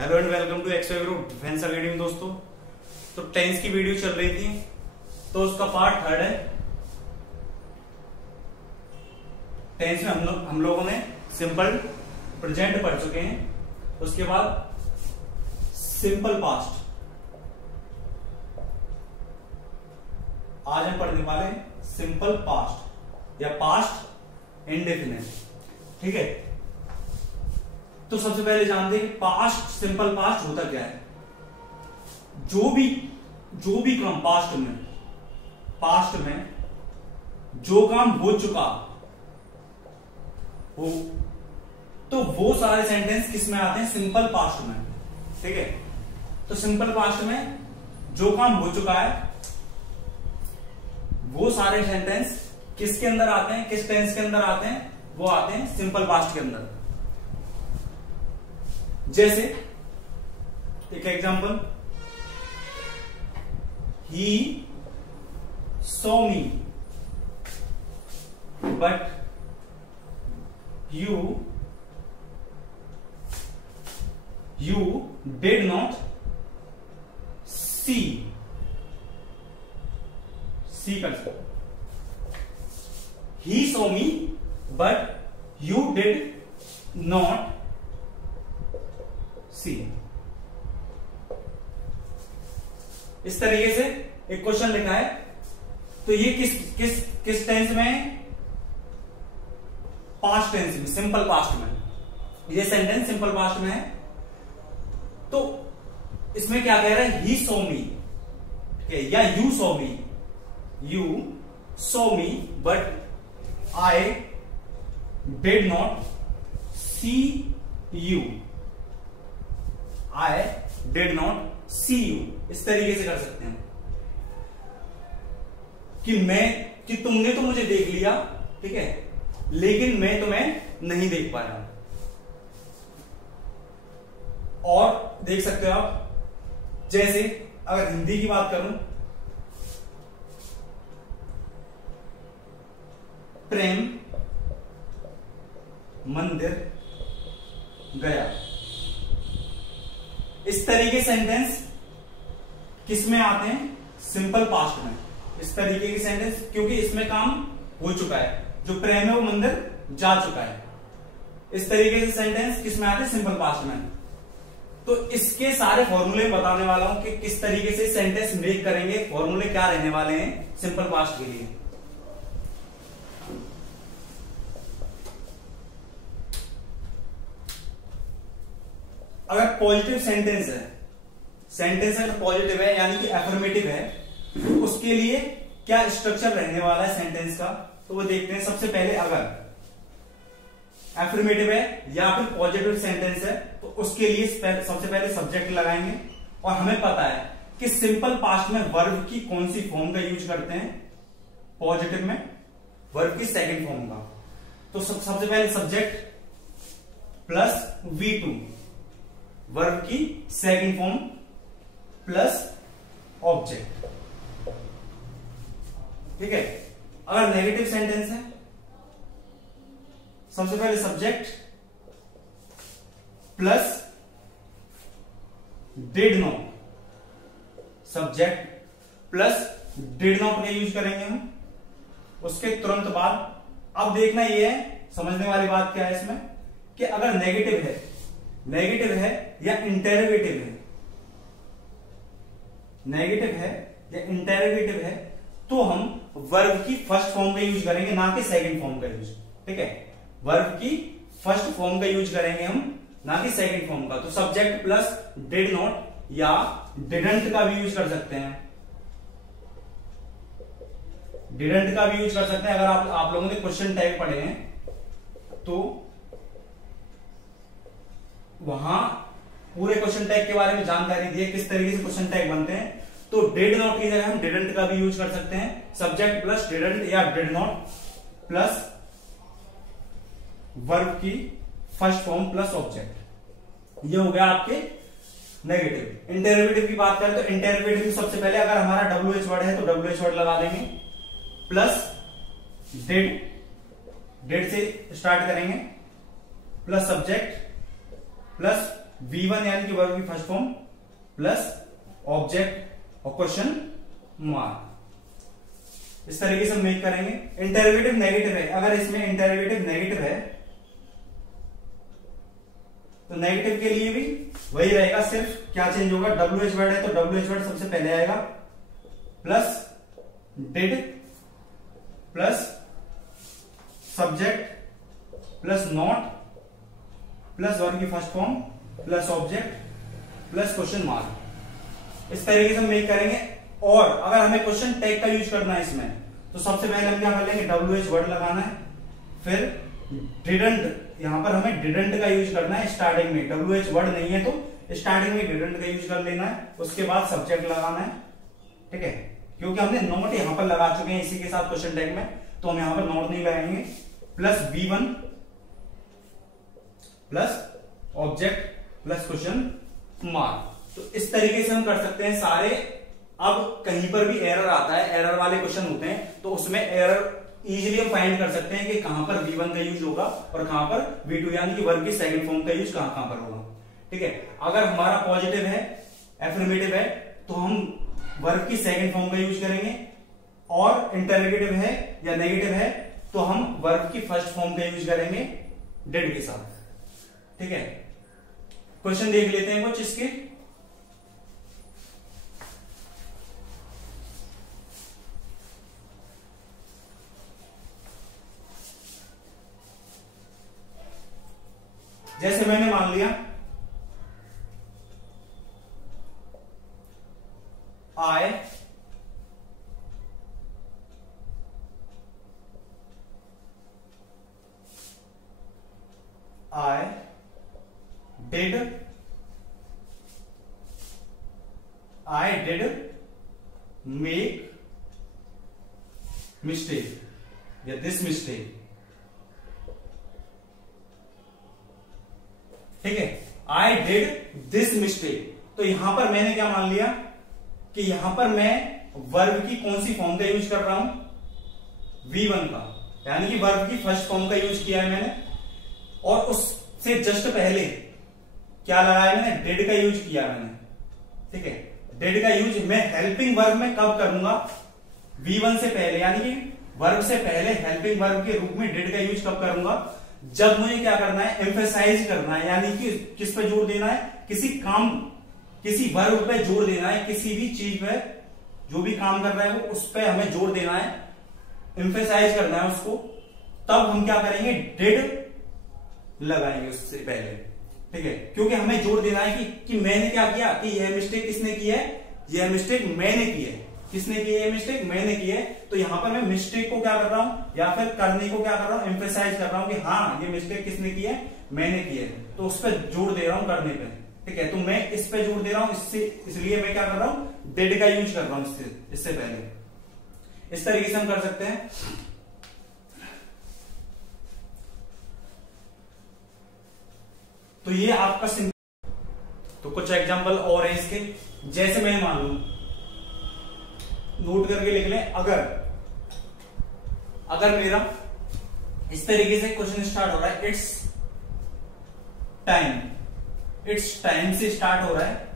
Hello and welcome to XY group defence academy. दोस्तों, तो tense की वीडियो चल रही थी, तो उसका पार्ट 3 है। टेंस में हम लोगों ने सिंपल प्रेजेंट पढ़ चुके हैं। उसके बाद सिंपल पास्ट आज हम पढ़ने वाले हैं। सिंपल पास्ट या पास्ट इंडेफिनिट, ठीक है। तो सबसे पहले जानते हैं कि पास्ट, सिंपल पास्ट होता क्या है। जो भी काम पास्ट में जो काम हो चुका हो, तो वो सारे सेंटेंस किस में आते हैं? सिंपल पास्ट में, ठीक है। तो सिंपल पास्ट में जो काम हो चुका है वो सारे सेंटेंस किसके अंदर आते हैं? किस टेंस के अंदर आते हैं? वो आते हैं सिंपल पास्ट के अंदर। जैसे एक example, he saw me but you did not see कर सकते। He saw me but you did not see. इस तरीके से एक क्वेश्चन लिखा है। तो ये किस टेंस में? पास्ट टेंस में, सिंपल पास्ट में। ये सेंटेंस सिंपल पास्ट में है। तो इसमें क्या कह रहा है? ही सॉ मी, ठीक है, या you saw me but I did not see you. I did not see you। इस तरीके से कर सकते हैं कि तुमने तो मुझे देख लिया, ठीक है, लेकिन मैं तुम्हें नहीं देख पा रहा। और देख सकते हो आप, जैसे अगर हिंदी की बात करूं, प्रेम मंदिर गया। इस तरीके सेंटेंस किस में आते हैं? सिंपल पास्ट में। इस तरीके के सेंटेंस, क्योंकि इसमें काम हो चुका है, जो प्रेम है वो मंदिर जा चुका है। इस तरीके से सेंटेंस किस में आते हैं? सिंपल पास्ट में। तो इसके सारे फॉर्मूले बताने वाला हूं कि किस तरीके से सेंटेंस मेक करेंगे, फॉर्मूले क्या रहने वाले हैं सिंपल पास्ट के लिए। अगर पॉजिटिव सेंटेंस अगर पॉजिटिव है यानी कि अफर्मेटिव है, तो उसके लिए क्या स्ट्रक्चर रहने वाला है सेंटेंस का, तो वो देखते हैं। सबसे पहले अगर अफर्मेटिव है या फिर पॉजिटिव सेंटेंस है, तो उसके लिए सबसे पहले सब्जेक्ट लगाएंगे। और हमें पता है कि सिंपल पास्ट में वर्ब की कौन सी फॉर्म का यूज करते हैं? पॉजिटिव में वर्ब की सेकंड फॉर्म का। तो सबसे पहले सब्जेक्ट प्लस V2, वर्ब की सेकंड फॉर्म प्लस ऑब्जेक्ट, ठीक है। अगर नेगेटिव सेंटेंस है, सबसे पहले subject plus did not, subject plus did not का यूज करेंगे हम। उसके तुरंत बाद अब देखना ये है, समझने वाली बात क्या है इसमें, कि अगर नेगेटिव है या इंटेरोगेटिव है, तो हम वर्ब की फर्स्ट फॉर्म का यूज करेंगे, ना कि सेकंड फॉर्म का यूज, ठीक है। वर्ब की फर्स्ट फॉर्म का यूज करेंगे हम, ना कि सेकंड फॉर्म का। तो सब्जेक्ट प्लस डिड नॉट या डिडंट का भी यूज कर सकते हैं। अगर आप लोगों ने क्वेश्चन टैग पढ़े हैं तो वहां पूरे क्वेश्चन टैग के बारे में जानकारी दी है, किस तरीके से क्वेश्चन टैग बनते हैं। तो डिड नॉट की जगह हम डिडंट का भी यूज कर सकते हैं। सब्जेक्ट प्लस डिडंट या डिड नॉट प्लस वर्ब की फर्स्ट फॉर्म प्लस ऑब्जेक्ट। ये हो गया आपके नेगेटिव। इंटेरोगेटिव की बात करें तो इंटेरोगेटिव की सबसे पहले अगर हमारा WH वर्ड है तो WH वर्ड लगा देंगे, प्लस डिड से स्टार्ट करेंगे, प्लस सब्जेक्ट प्लस V1 यानी कि वर्ब की फर्स्ट फॉर्म प्लस ऑब्जेक्ट और क्वेश्चन मार्क। इस तरीके से हम मेक करेंगे। इंटरोगेटिव नेगेटिव है, अगर इसमें इंटरोगेटिव नेगेटिव है तो नेगेटिव के लिए भी वही रहेगा, सिर्फ क्या चेंज होगा, WH वर्ड है तो WH वर्ड सबसे पहले आएगा, plus did plus subject plus not plus verb की first form plus object plus question mark. इस तरीके से हम मेक करेंगे। और अगर हमें क्वेश्चन टैग का यूज करना है इसमें, तो सबसे पहले हम क्या कर लेंगे, WH वर्ड लगाना है, फिर डिडंट, यहां पर हमें डिडंट का यूज करना है स्टार्टिंग में, WH वर्ड नहीं है तो स्टार्टिंग में डिडंट का यूज कर लेना है, उसके बाद सब्जेक्ट लगाना है, ठीक है, क्योंकि हमने नॉट यहां पर लगा चुके हैं इसी के साथ क्वेश्चन टैग में, तो हम यहां पर नॉट नहीं लगाएंगे, plus V1 plus object plus question mark. तो इस तरीके से हम कर सकते हैं सारे। अब कहीं पर भी एरर आता है, एरर वाले क्वेश्चन होते हैं, तो उसमें एरर इजीली हम फाइंड कर सकते हैं कि कहां पर V1 का यूज होगा और कहां पर V2 यानी कि वर्ब की सेकंड फॉर्म का यूज कहां पर होगा, ठीक है। अगर हमारा पॉजिटिव है, एफर्मेटिव है, तो हम वर्ब की सेकंड फॉर्म का यूज करेंगे, और इंटरोगेटिव है या नेगेटिव है तो हम वर्ब की फर्स्ट फॉर्म का यूज करेंगे डिड के साथ, ठीक है। क्वेश्चन देख लेते हैं कुछ इसके। जैसे मैंने मान लिया I did make mistake या this mistake, ठीक है। I did this mistake, तो यहां पर मैंने क्या मान लिया कि यहां पर मैं वर्ब की कौन सी फॉर्म का यूज कर रहा हूं, V1 का, यानी कि वर्ब की फर्स्ट फॉर्म का यूज किया है मैंने, और उससे जस्ट पहले क्या लगाया मैंने, डिड का यूज किया मैंने, ठीक है। डिड का यूज मैं हेल्पिंग वर्ब में कब करूंगा, V1 से पहले, यानी कि वर्ब से पहले हेल्पिंग वर्ब के रूप में डिड का यूज कब करूंगा, जब मुझे क्या करना है, एम्फेसाइज करना है, यानी कि किस पे जोर देना है, किसी काम, किसी वर्ब पे जोर देना है, किसी भी चीज पे जो भी काम कर रहा है वो उस पे हमें जोर देना है, एम्फेसाइज करना है उसको, तब हम क्या करेंगे, डिड लगाएंगे उससे पहले, ठीक है, क्योंकि हमें जोर देना है कि मैंने क्या किया, कि यह मिस्टेक किसने की है, यह मिस्टेक मैंने की है, किसने की है, यह मिस्टेक मैंने की है। तो यहां पर मैं मिस्टेक को क्या कर रहा हूं, या फिर करने को क्या कर रहा हूं, एम्फेसाइज कर रहा हूं कि हाँ ये मिस्टेक किसने की है, मैंने की है, तो उस पर जोर दे रहा हूं करने पे, ठीक है। तो मैं इस पे जोर दे रहा हूं, इसलिए मैं क्या कर रहा हूं, डिड का यूज कर रहा हूं इससे पहले। इस तरीके से हम कर सकते हैं। तो ये आपका सिंपल। तो कुछ एग्जांपल और है इसके, जैसे मैं मान लू, नोट करके लिख लें, अगर मेरा इस तरीके से क्वेश्चन स्टार्ट हो रहा है, इट्स टाइम से स्टार्ट हो रहा है,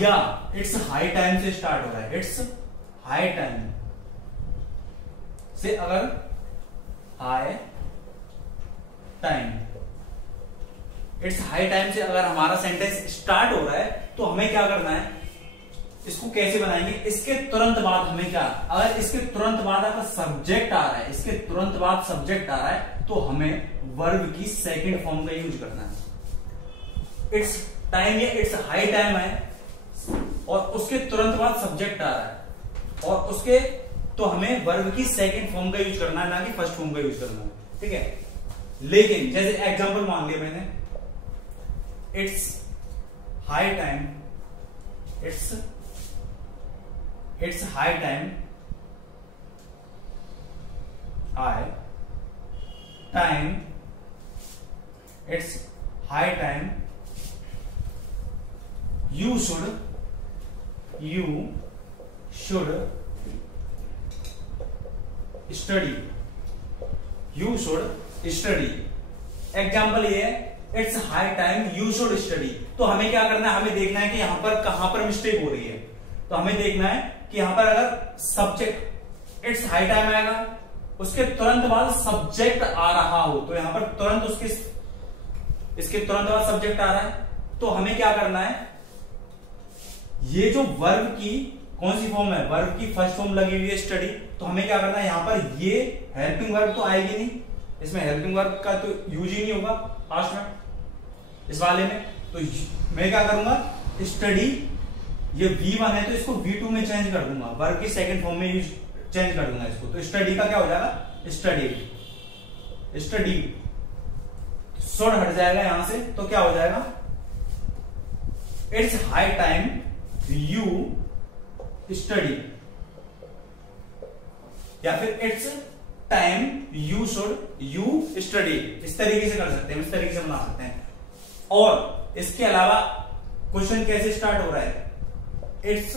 या इट्स हाई टाइम से स्टार्ट हो रहा है, इट्स हाई टाइम से, अगर high time, it's high time से अगर हमारा सेंटेंस स्टार्ट हो रहा है, तो हमें क्या करना है, इसको कैसे बनाएंगे, इसके तुरंत बाद हमें क्या, अगर इसके तुरंत बाद अगर सब्जेक्ट आ रहा है, इसके तुरंत बाद सब्जेक्ट आ रहा है, तो हमें वर्ब की सेकंड फॉर्म का यूज करना है। इट्स टाइम या इट्स हाई टाइम है, और उसके तुरंत बाद सब्जेक्ट आ रहा है, और उसके, तो हमें वर्ब की सेकंड फॉर्म का यूज करना है, ना कि फर्स्ट फॉर्म का यूज करना है, ठीक है। लेकिन जैसे एग्जांपल मान लिया मैंने, it's high time, it's high time, it's high time, you should study, example ये है, it's high time you should study. तो हमें क्या करना है, हमें देखना है कि यहां पर कहां पर मिस्टेक हो रही है। तो हमें देखना है कि यहां पर अगर सब्जेक्ट इट्स हाई टाइम आएगा, उसके तुरंत बाद सब्जेक्ट आ रहा हो, तो यहां पर तुरंत इसके तुरंत बाद सब्जेक्ट आ रहा है, तो हमें क्या करना है, ये जो वर्ब की कौन सी फॉर्म है, वर्ब की फर्स्ट फॉर्म लगी हुई है स्टडी, तो हमें क्या करना है, यहां पर ये हेल्पिंग वर्ब तो आएगी नहीं, इसमें हेल्पिंग वर्ब का तो यूज ही नहीं होगा पास्ट में इस वाले में। तो मैं क्या करूंगा, स्टडी, ये V1 है तो इसको V2 में चेंज कर दूंगा, वर्ब की सेकंड फॉर्म में यूज चेंज कर दूंगा इसको। तो स्टडी का क्या हो जाएगा, स्टडी शुड हट जाएगा यहां से, तो क्या हो जाएगा, it's high time you study, या फिर it's time you should you study. इस तरीके से कर सकते हैं, इस तरीके से बना सकते हैं। और इसके अलावा क्वेश्चन कैसे स्टार्ट हो रहा है, इट्स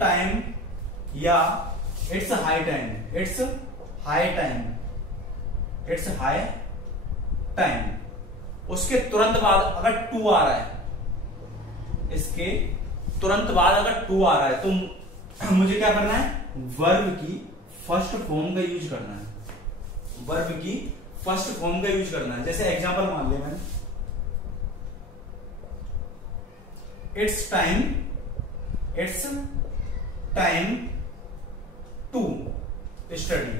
टाइम या it's high time, it's high time, it's high time, उसके तुरंत बाद अगर टू आ रहा है, इसके तुरंत बाद अगर टू आ रहा है, तो मुझे क्या करना है, वर्ब की फर्स्ट फॉर्म का यूज करना है, वर्ब की फर्स्ट फॉर्म का यूज करना है। जैसे एग्जांपल मान लिया मैंने, it's time to study,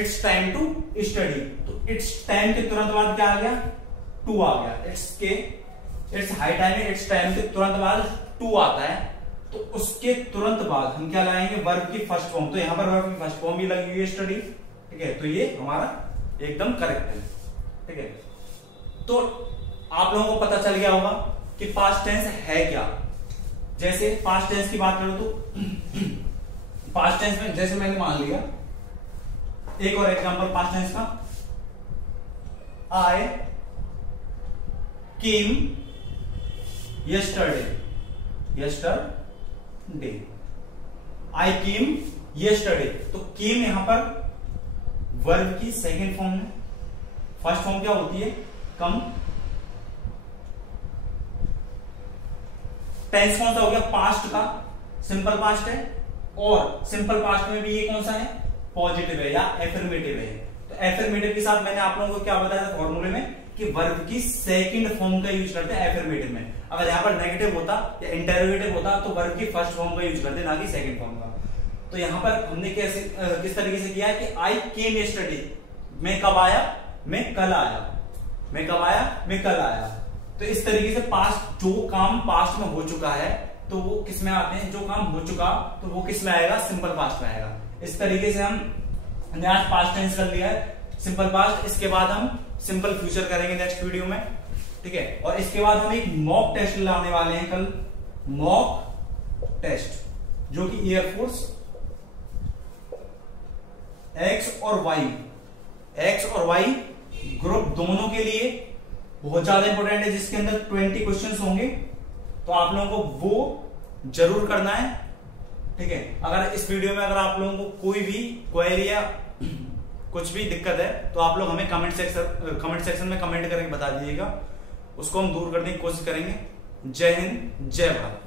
it's time to study. तो इट्स टाइम के तुरंत बाद क्या आ गया, टू आ गया। इट्स हाई टाइम है, इट्स टाइम के तुरंत बाद टू आता है, तो उसके तुरंत बाद हम क्या लाएंगे, वर्ब की फर्स्ट फॉर्म। तो यहां पर वर्ब की फर्स्ट फॉर्म भी लगी हुई है स्टडी, ठीक है, तो ये हमारा एकदम करेक्ट है, ठीक है। तो आप लोगों को पता चल गया होगा कि पास्ट टेंस है क्या। जैसे पास्ट टेंस की बात करो तो पास्ट टेंस में जैसे मैंने मान लिया, एक और एग्जांपल पास्ट टेंस का, आई केम यस्टरडे, आई केम यस्टरडे। तो केम यहां पर वर्ब की सेकेंड फॉर्म है, फर्स्ट फॉर्म क्या होती है, कम। टेंस कौन सा हो गया, पास्ट का, सिंपल पास्ट है, और सिंपल पास्ट में भी ये कौन सा है, पॉजिटिव है या एफर्मेटिव है। तो एफर्मेटिव के साथ मैंने आप लोगों को क्या बताया था फॉर्मूले में, कि वर्ब की सेकंड फॉर्म का यूज करते हैं एफर्मेटिव में। अगर यहां पर नेगेटिव होता या इंटरोगेटिव होता तो वर्ब की फर्स्ट फॉर्म का यूज करते, ना कि सेकंड फॉर्म का। तो यहां पर हमने कैसे किस तरीके से किया कि आई केम यस्टरडे, मैं कब आया, मैं कल आया, मैं कब आया, मैं कल आया। तो इस तरीके से पास्ट, जो काम पास्ट में हो चुका है तो वो किस में आते हैं, जो काम हो चुका तो वो किस में आएगा, सिंपल पास्ट में आएगा। इस तरीके से हमने आज पास्ट टेंस कर लिया है, सिंपल पास्ट। इसके बाद हम सिंपल फ्यूचर करेंगे नेक्स्ट वीडियो में, ठीक है। और इसके बाद हम एक मॉक टेस्ट लाने वाले हैं कल, मॉक टेस्ट, जो कि एयरफोर्स एक्स और वाई ग्रुप दोनों के लिए बहुत ज्यादा इंपॉर्टेंट है, जिसके अंदर 20 क्वेश्चंस होंगे। तो आप लोगों को वो जरूर करना है, ठीक है। अगर इस वीडियो में अगर आप लोगों को कोई भी क्वेरी या कुछ भी दिक्कत है तो आप लोग हमें कमेंट सेक्शन में कमेंट करके बता दीजिएगा, उसको हम दूर करने की कोशिश करेंगे। जय हिंद, जय भारत।